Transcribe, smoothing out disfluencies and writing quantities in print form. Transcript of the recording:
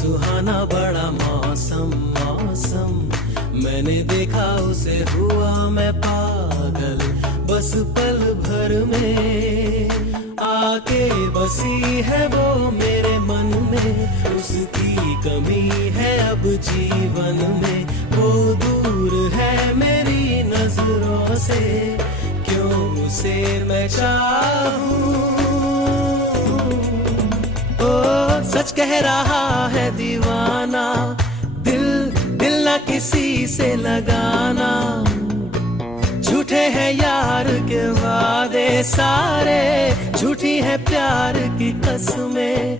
सुहाना बड़ा मौसम मौसम, मैंने देखा उसे हुआ मैं पागल, बस पल भर में आके बसी है वो मेरे मन में। उसकी कमी है अब जीवन में, वो दूर है मेरी नजरों से, क्यों उसे मैं चाहूं। सच कह रहा है दीवाना, दिल दिल ना किसी से लगाना, झूठे हैं यार के वादे सारे, झूठी है प्यार की कसमें।